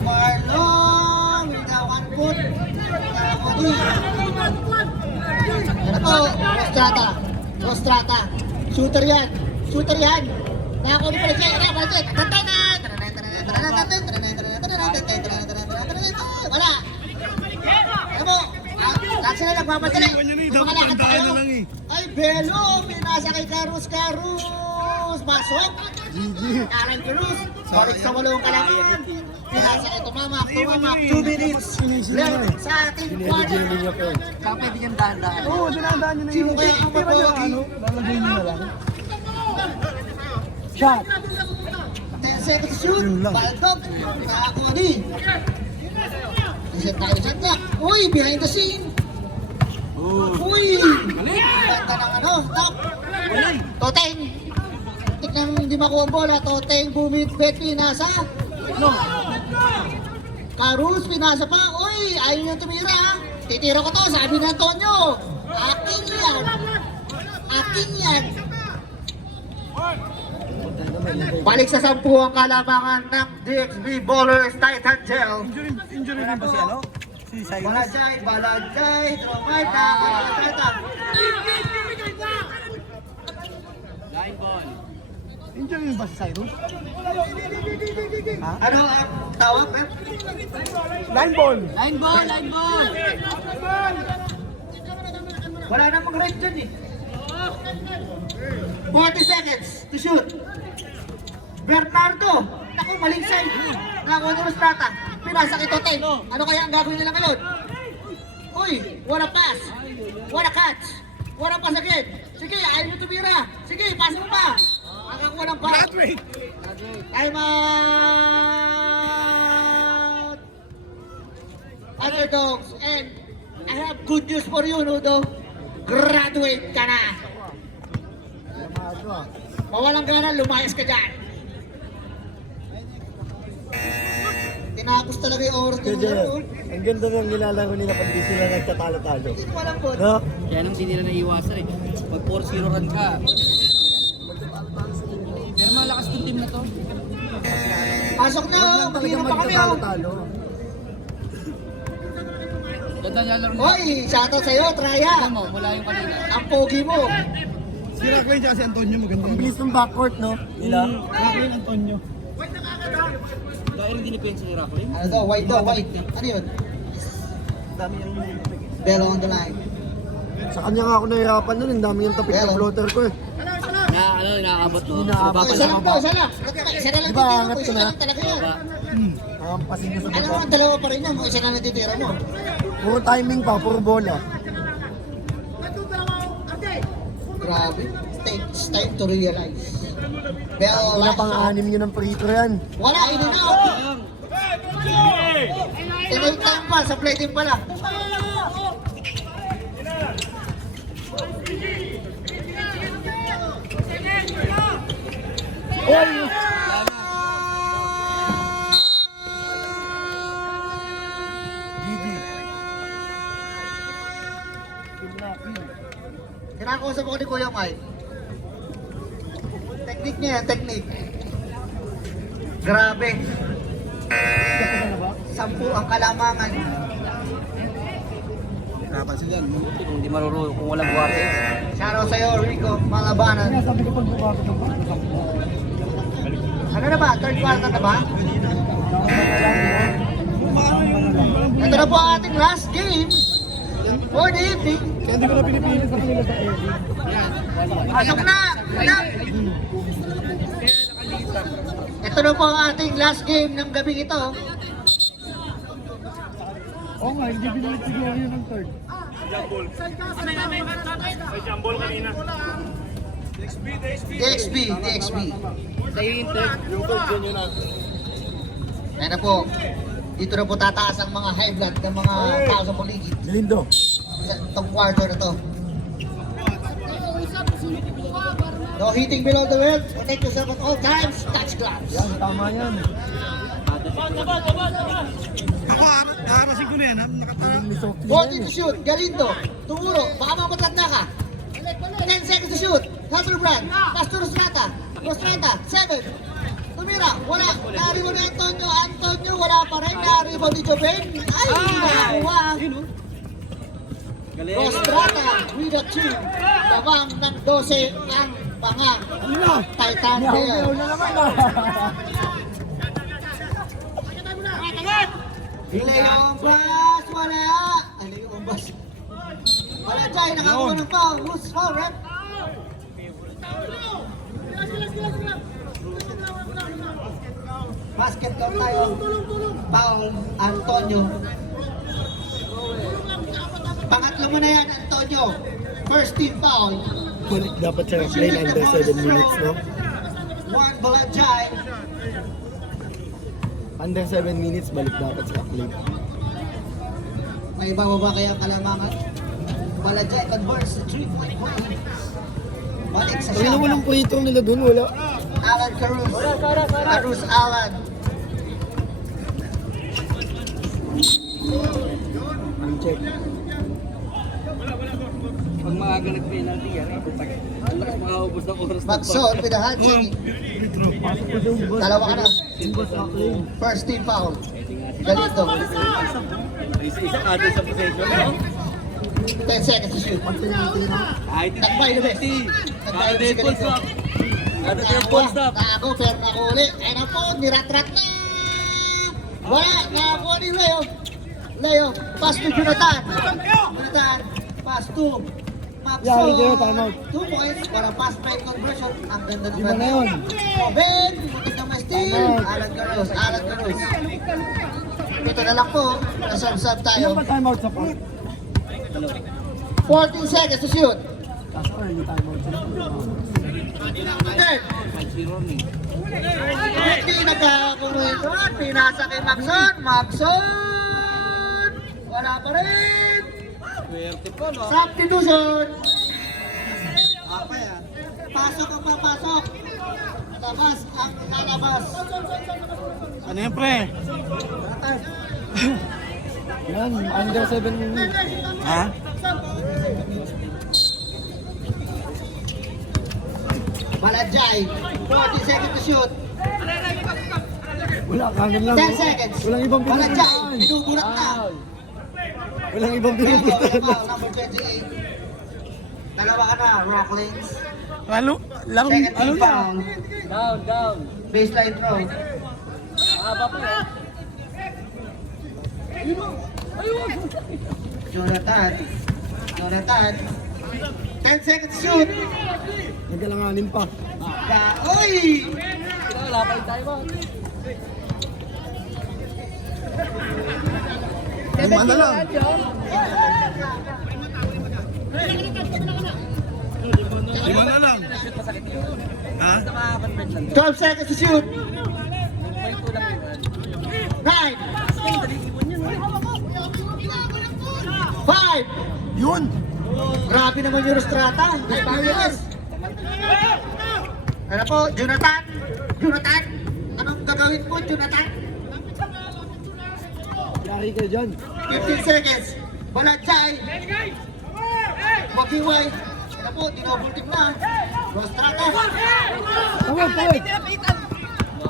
Marlon. With the 1 foot. Ano po, Rostrata. Shooter yan. Nakakuha ni Balanchay. Bantay na. Wala. Alam mo, lahat sila nagmamadali. Makalakad pa kayo. Ay, Belo, pinasa kay Carlos. Masok. Aaron Cruz. Balik sa walong kalaman. Pinasa kay Tumamak. 2 minutes. Left sa ating quarter. Saka pwede niyang dahan-dahan. Oo, dinadaan nyo na Sino kaya ang magwawagi? Lalagay nyo na lang. Shot! 10 seconds shoot. Baldog. Nakakuha din. Reset tayo sa clock. Uy, behind the scene. Uy! Ganda ng ano, top. Toteng. Tignan hindi makuha ang bola. Toteng, bumit, bet, pinasa. Carus, pinasa pa. Uy, ayaw niyang tumira. Titira ko to, sabi ni Antonio. Akin yan. Akin yan. Balik sa 10 ang kalamangan ng DXB Ballers Titan Gel. Injury rin ba si ano? Si Cyrus? Balajay, Dromita, Balajay. Line ball. Injury rin ba si Cyrus? Ano ang tawag, Pep? Line ball! Line ball, line ball. Wala namang red dyan eh. 40 seconds to shoot. Bernardo, naku, maling side. Nakakuha ni Rostrata. Pinasa kay Toteng. Ano kaya ang gagawin nila ngayon? Uy, what a pass. What a catch. What a pass again. Sige, ayaw nyo tumira. Sige, pasa mo pa. Nakakuha ng foul. Time out. Underdogs, and I have good news for you, Nudo. Graduate ka na. Mawalang gana, lumayas ka dyan. Tinapos talaga yung oras Kaya ng dyan, laro. ang ganda ng nilalaro nila pag di sila nagtatalo-talo. Hindi ko alam po. No? Kaya nang hindi nila naiiwasan eh. Pag 4-0 run ka. Pero malakas yung team na to. Pasok na, Huwag lang talaga maghihirap pa kami. magtatalo-talo. Ganda niya laro nila. Hoy, shoutout sa'yo, Traya. Alam mo, mula yung kanina. Ang pogi mo. Si Racklin tsaka si Antonio maganda. Ang bilis ng backcourt, no? Nila. Racklin, Antonio. Dahil hindi depensa ni Racklin. Ano daw, white daw, white. Ano yun? Bell on the line. Sa kanya nga ako nahirapan nun, ang dami yung tapik Pero- ng floater ko eh. Inaabot mo. Inaabot. Isa lang po, isa lang. Isa na lang Diba, titira angat mo, ko isa na? na lang talaga yan. Nakampasin ka sa Alam mo, baba. ang dalawa pa rin yan, kung isa na lang titira mo. Puro timing pa, puro bola. Grabe. It's time to realize. Bell Wala last pang shot. 6 yun ng free throw yan. Wala, in and out. Tinay time pa, sa play din pala. Oy! GG. Kinakausap ako ni Kuya Mike. Technique niya yan, technique. Grabe. 10 ang kalamangan. Napansin yan. Kung hindi marunong, kung walang guwarte. Shoutout sa'yo, Rico, mga banan. Sabi ko pag bumakas ng Ano na ba? Third quarter na ba? Ito na po ang ating last game for the evening. Kaya hindi ko na pinipili sa kanila sa Eddie. Pasok na! Anak! Ito na po ang ating last game ng gabi ito. Oo nga, hindi binilit siguro yun ng third. DXB. Sa'yo yung third. Yung third yun yun na. Ayan na po. Dito na po tataas ang mga high blood ng mga tao sa paligid. Lindo. Sa itong quarter na to. No hitting below the belt. Protect yourself at all times. Touch gloves. Yan, tama yan. Ako, nakarasin ko na yan. Nakatara. Yung Misokli 40 yan. to shoot. Galindo. Tumuro. Baka mamatanda ka. 10 seconds to shoot. Hildebrand. Pass to Rostrata. Rostrata. 7. Tumira. Wala. Naribo ni Antonio. Antonio. Wala pa rin. Naribo ni Joven. Ay, nakakuha. Rostrata with a 2. Labang ng 12 ang mga Titan Yaw Bell. na naman ah. Leon Bass, wala! Ay, Leon Bass. Wala dyan, nakakuha ng foul. Who's foul, rep? Basket daw tayo. Foul, Antonio. Pangatlo mo na yan, Antonio. First team foul. Balik dapat siya play under 7 minutes, no? Juan Balajay. Under 7 minutes, balik dapat siya play. May iba mo ba kaya kalamangan? Balajay converts to 3-point. Balik sa Ang ina, walang puwitong nila dun, wala. Alan Caruz. Caruz Alan. Ang check. Pag maaga nag-penalty yan, ang lakas makaubos ng oras ng Maxon with a hand checking. Dalawa ka na. First team foul. Galito. Isa-isa kada sa possession, no? 10 seconds to shoot. Kahit Takbay na best. Takbay na si Galito. Kada yung full stop. Nakago, pero nakuli. Ay na po, niratrat na. Wala, nakakuha ni Leo. Leo, pass to Jonathan. Jonathan, pass to Maxon. Yari kayo, time out. 2 points para pass break conversion. Ang ganda ng Lima na yun. Ben, mutik na may steal. Time out. Alan Carlos, Alan Carlos. Dito na lang po, nasab-sab tayo. Ilan pa timeout sa part? 14 seconds to shoot. Kaso ka, hindi timeout sila. Third. 5-0 ni. Hindi nagkakakulitan. Pinasa kay Maxon. Maxon! Wala pa rin. Swerte po, no? Substitution. Pasok ang papasok. Labas ang lalabas. Ano yan, pre? Yan, under 7 minutes. Ha? Balajay. 40 seconds to shoot. Wala, kanan lang. 10 seconds. Walang ibang Balajay. pinupuntahan. Binubulat na. Walang ibang Lego, pinupuntahan. foul, number 28. Dalawa ka na, Rocklings. Lalo, lang, Second ano team na? foul. Down. Baseline throw. Mahaba pa yun. Jonathan. Jonathan. 10 seconds to shoot. Nagalanganin pa. Oy! Wala pa yung timeout. Lima na lang. Lima na lang. Ha? 12 seconds to shoot. 9. Five. Yun! Grabe naman yung Rostrata. Ayos. Ano po, Jonathan? Jonathan? Anong gagawin mo, Jonathan? Yari kayo dyan. 15 seconds. Balajay. Magiway. Ano po, dinouble team na. Rostrata. Tawag, tawag.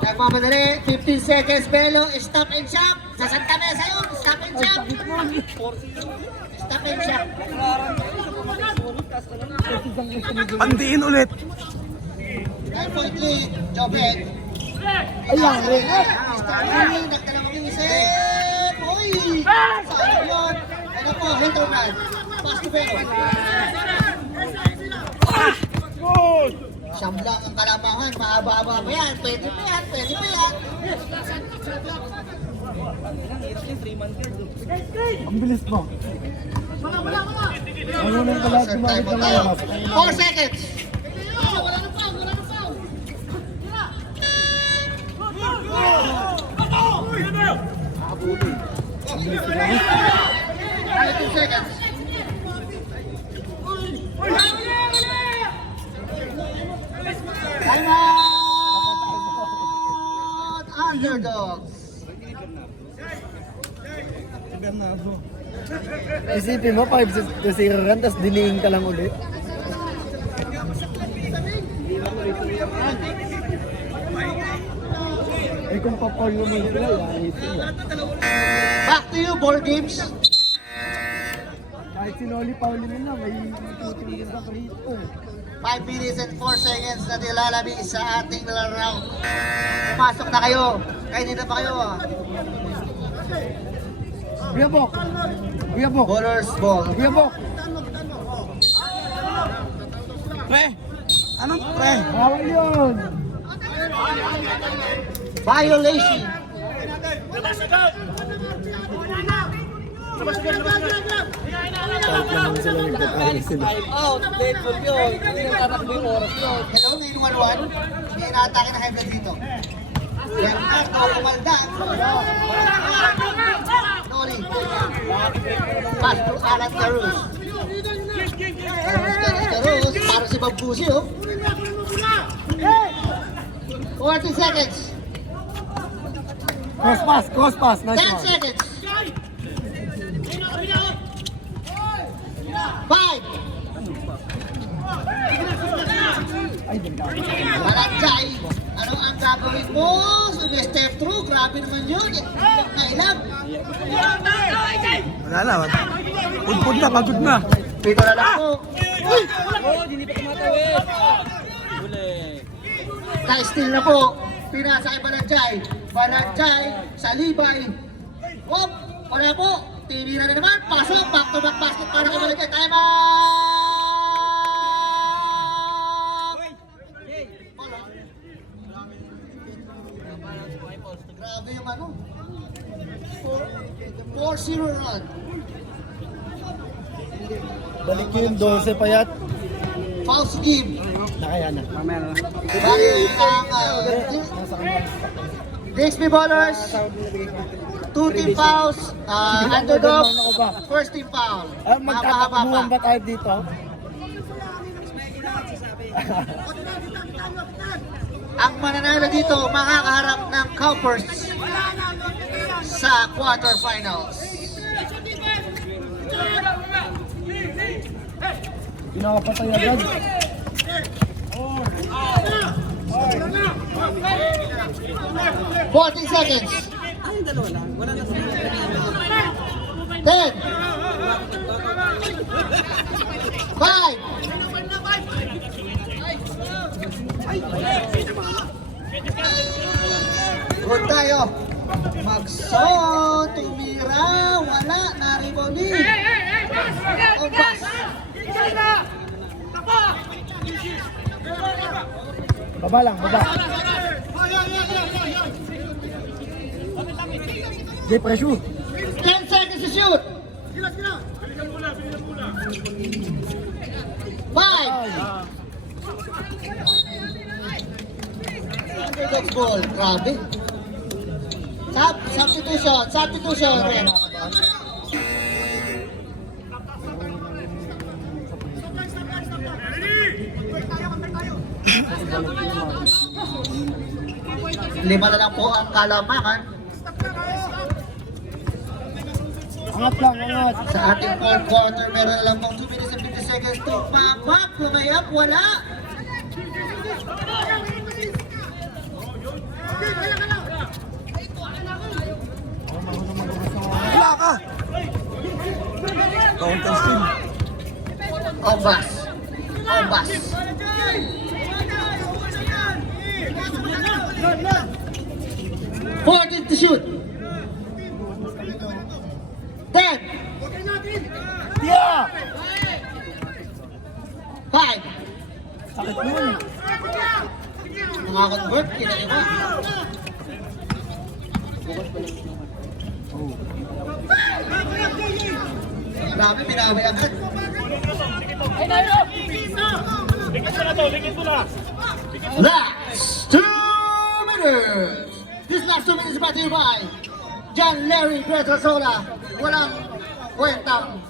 Nagmamadali. 15 seconds. Belo, stop and shop. Sa Santa Mesa yun. Stop and shop. Stop and shop. Pandiin ulit. 9-point lead. Jobet. Ayan, rin. Stanley, nagdalawang isip! Uy! Sayang yun! Ano po, hinterman. Pass to Belo. Siyam lang ang kalamangan. Mahaba-haba pa yan. Pwede pa yan. Pwede pa yan. Ang bilis mo. Ano nang pala Sir, gumamit time ng tayo. lakas? 4 seconds. Two seconds. Time out! Underdogs. Isipin mo, 5 to 0 run, tapos diniing ka lang ulit. Eh kung pa-foul mo mo sila, yari sila. Back to you, ball games. Kahit sinoli Pauli mo na, may tutingin ka rito. 5 minutes and 4 seconds na nilalabing sa ating laro. Pumasok na kayo. Kahit dito pa kayo. Biyabok. Biyabok. Ballers ball. Biyabok. Pre. Anong pre? Bawal yun. Violation. Kahit naman sila nagtatay sila. Out, dead ball yun. Hindi na tatakbo yung oras yun. Hello, 911. May inaatake na hybrid dito. Bernardo Umalda. Noli. Pass to Alan Carus. Carus. Parang si Bambusi, oh. 40 seconds. Cross pass. Nice 10 one. seconds. 5. Malajay. Ano ang gagawin mo? Sige, step through. Grabe naman yun. Kailan? Wala na. Pudpud na, pagod na. Pito na lang po. Oh, hindi pa tumatawid. Huli. Ka-steal na po. Pinasa kay Malajay. Malajay sa Libay. Hop! Wala po. Tinira na naman. Pasok. Back to back basket para kay Malajay. Time out! Grabe yung ano. 4-0 run. Balik yung 12 payat. False game. Nakaya na. Bali ang Nasa kanya. DXP Ballers. 2 team fouls. Underdog. First team foul. Magtatakbuhan ba tayo dito? Ang mananalo dito makakaharap ng Cowpers sa quarterfinals. Pinakapatay agad. 40 seconds. 10. 5. Good tayo. Magso, tumira, wala, nariboli. Opas. Baba lang, baba. Jay, pressure. 10 seconds to shoot. 5. Underdog's ball. Grabe. Substitution. Ren. Lima na lang po ang kalamangan Angat lang, angat. sa ating fourth quarter. Meron na lang pong 2 minutes and 50 seconds to pamak. Lumayap, wala. Wala ka! Counter steal. Obas. 14 to shoot. 10. Yeah! 5. Sakit nun. Nakakonvert, kinaiwa. Grabe, binawi agad. Last 2 minutes. This last 2 minutes brought to you by John Larry Petrosola. Walang kwentang.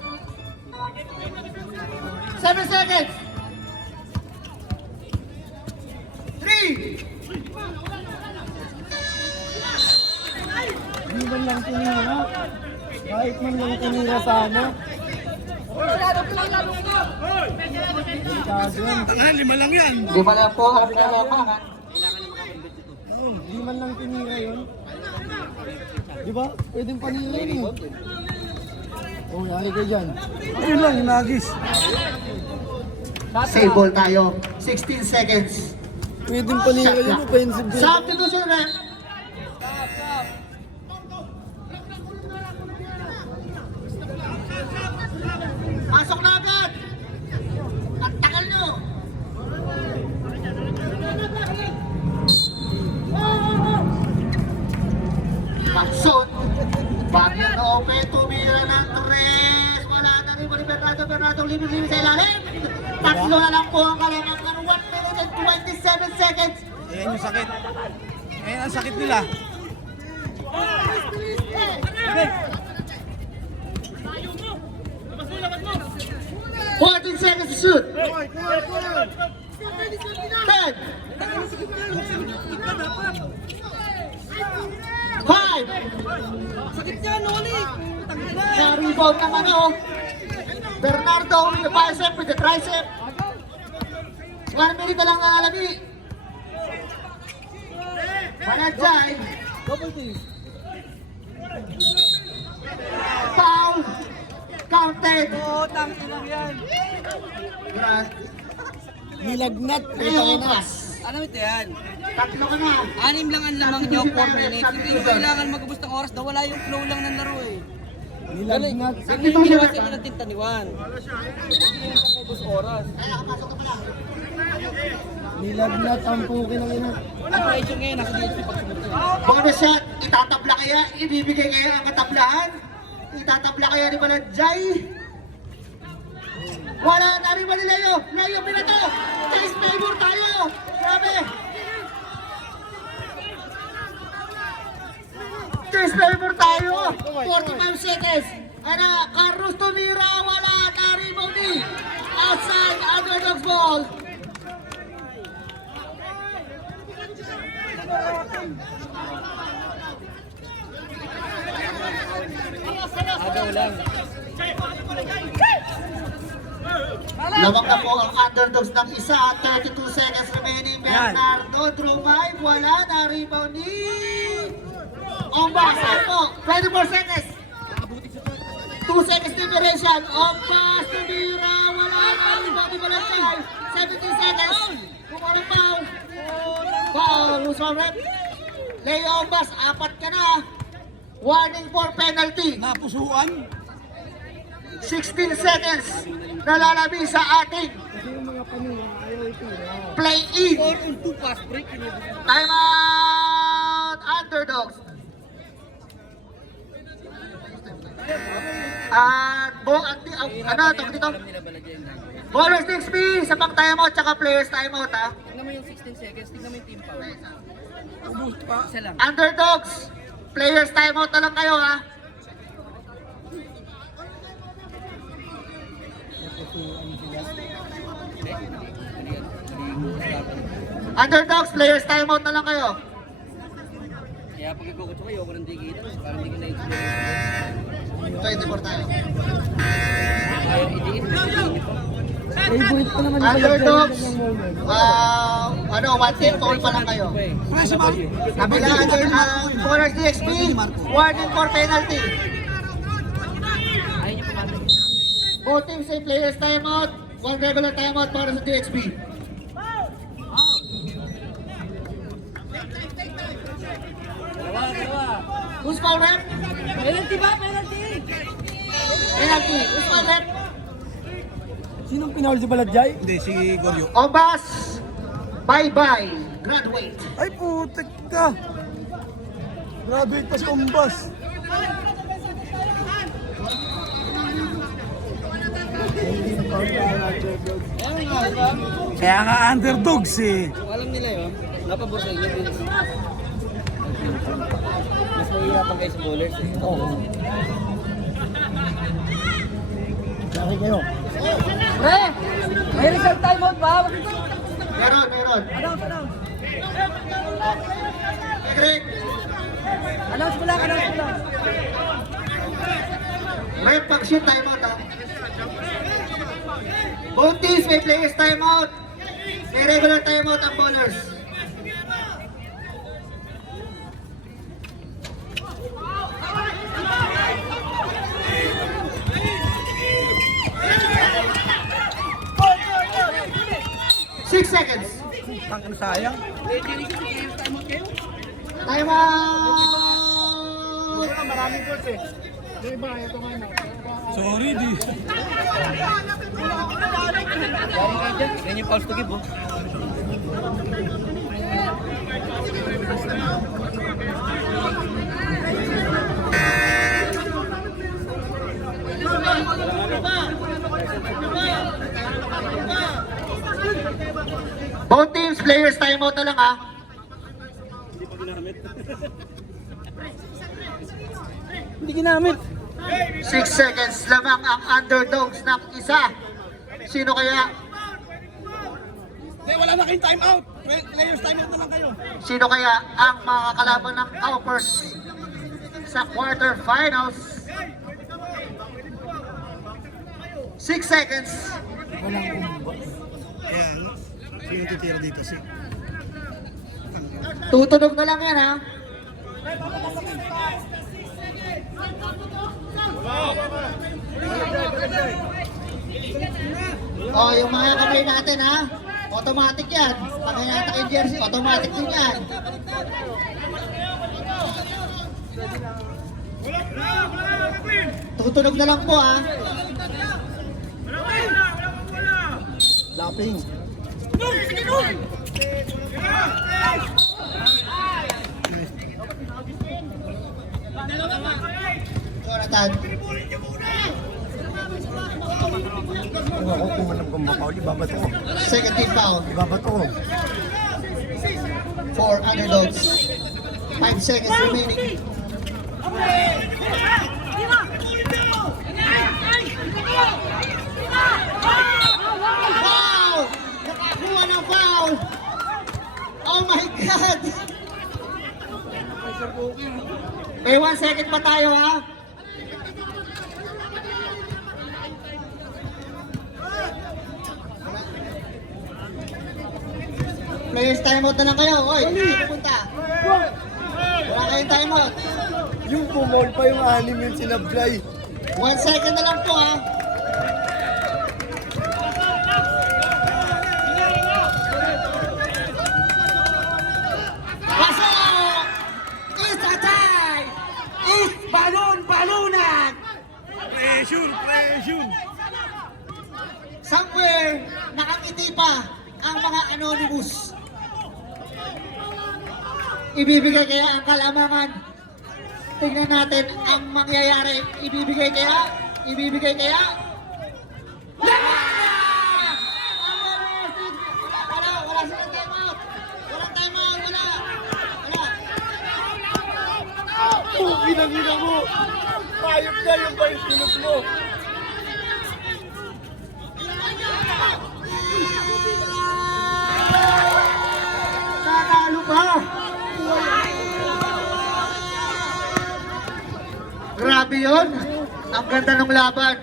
7 seconds. 3. Hindi man lang tinira. Kahit man lang tinira sana. Delikado yan. Di ba lang po ang kalamangan? Di man lang tinira yun. Di ba? Pwedeng panira yun eh. Oh, yari ka dyan. Ayun lang, nagis. Save ball tayo. 16 seconds. Pwedeng panira yun, offensive yun. Substitution na. open, tumira ng 3. Wala na rin ni Bernardo, limit sa ilalim. Tatlo na lang po ang kalamangan. 1 minute and 27 seconds. Ayan yung sakit. Ayan ang sakit nila. 14 seconds to shoot. 10. 5. Sakit yan, Oli! Na-rebound naman Bernardo with the bicep, with the tricep. 1 minute na lang nalami. Manadjay. Double team. Foul. Counted. Oo, tangin lang yan. Grant. Nilagnat. Leopas. Ano ito yan? Tatlo ka na. 6 lang ang lamang nyo, 4 minutes. Hindi nyo kailangan magubos ng oras, nawala yung flow lang ng laro eh. Nilagnat. Hindi yung ginawa sa inyo ng Team Taniwan. Hindi yung magubos oras. Nilagnat ang puki ng ina. Ang pressure ngayon, nasa DHP pag sumunod. Bonus shot. Itatabla kaya? Ibibigay kaya ang katablahan? Itatabla kaya ni Manadjay? Wala na rin mali Leo. Leo pinato. Chase favor tayo. Grabe. Chase favor tayo. 45 seconds. Ano, Carlos tumira. Wala na rin mali. Outside, underdog's ball. Agaw lang. Lawak na po ang underdogs ng isa at 32 seconds remaining. Bernardo, drive, wala na, rebound ni Ombas, po, 24 seconds. 2 seconds liberation. Ombas, tumira, wala na, rebound ni Balancay. 17 seconds. Kung walang foul. Foul, who's on rep? Leo Ombas, 4 ka na. Warning for penalty. Napusuan. 16 seconds na lalabi sa ating Kasi yung mga panila, ayaw ito. play-in. 4 and 2 fast break. Time out! Underdogs. At ano tawag dito? Alam nila bala dyan. Ballers next P, sabang timeout tsaka players timeout ha. Tingnan mo yung 16 seconds, tingnan mo yung team foul. Isa lang. Underdogs, players timeout na lang kayo ha. Underdogs, players timeout na lang kayo. Kaya pag nagkukutso kayo, ako nang dikitan. Parang hindi ko na-explain. 24 tayo. Ayaw idiin. Favorite pa naman yung Underdogs, ng moment. one team foul pa lang kayo. Kabila Ballers DXP, warning for penalty. Ayaw niyo pumatay. Both teams say players timeout, 1 regular timeout para sa DXP. Dalawa. Who's foul rep? Penalty ba? Penalty! Penalty. Who's foul rep? Sinong pinawal si Baladjay? Hindi, si Goryo. Obas, bye-bye. Graduate. Ay, putik ka! Graduate pa si Ombas. Kaya nga underdogs eh. Alam nila yun. Napabor sa inyo. Mas mahirapan kayo sa bowlers eh. Oo. Laki kayo. Pre! May result timeout ba? Meron. Announce. Greg, Announce mo lang. rep pag-shoot timeout ha. Both teams may players timeout. May regular timeout ang bowlers. Six seconds. Ang sayang. Timeout. Maraming goals eh. Sorry, di. Ganyan yung fouls to give, oh. Both teams, players, timeout na lang ha. Hindi ginamit. 6 seconds lamang ang underdogs ng isa. Sino kaya? Hindi, wala na kayong time out. Players time out na lang kayo. Sino kaya ang mga kalaban ng Cowpers sa quarterfinals? 6 seconds. Walang umba. Kaya ano, sino titira dito? Si Tutunog na lang yan ha. Oh, yung mga kamay natin ha. Automatic yan. Pag yata kay jersey, automatic din yan. Tutunog na lang po ha. Lapping. Jonathan. Kung ako kung alam kong mapauli, ibabato ko. Second team foul Ibabato ko. for underdogs. 5 seconds remaining. Foul! Nakakuha ng foul! Oh my God! May 1 second pa tayo ha. Players, timeout na lang kayo. Oy, hindi pupunta. Wala kayong timeout. Yung pumol pa yung anim yung sinablay. 1 second na lang po ha. Pasok! It's a tie! It's balunan! pressure, pressure. Somewhere, nakangiti pa ang mga anonymous. Ibibigay kaya ang kalamangan? Tingnan natin ang mangyayari. Ibibigay kaya? Ibibigay kaya? Wala silang timeout. Walang timeout, wala. Oh, ginagina mo! Ayop na yung ba yung sunod mo? Natalo pa! Grabe yun! Ang ganda ng laban.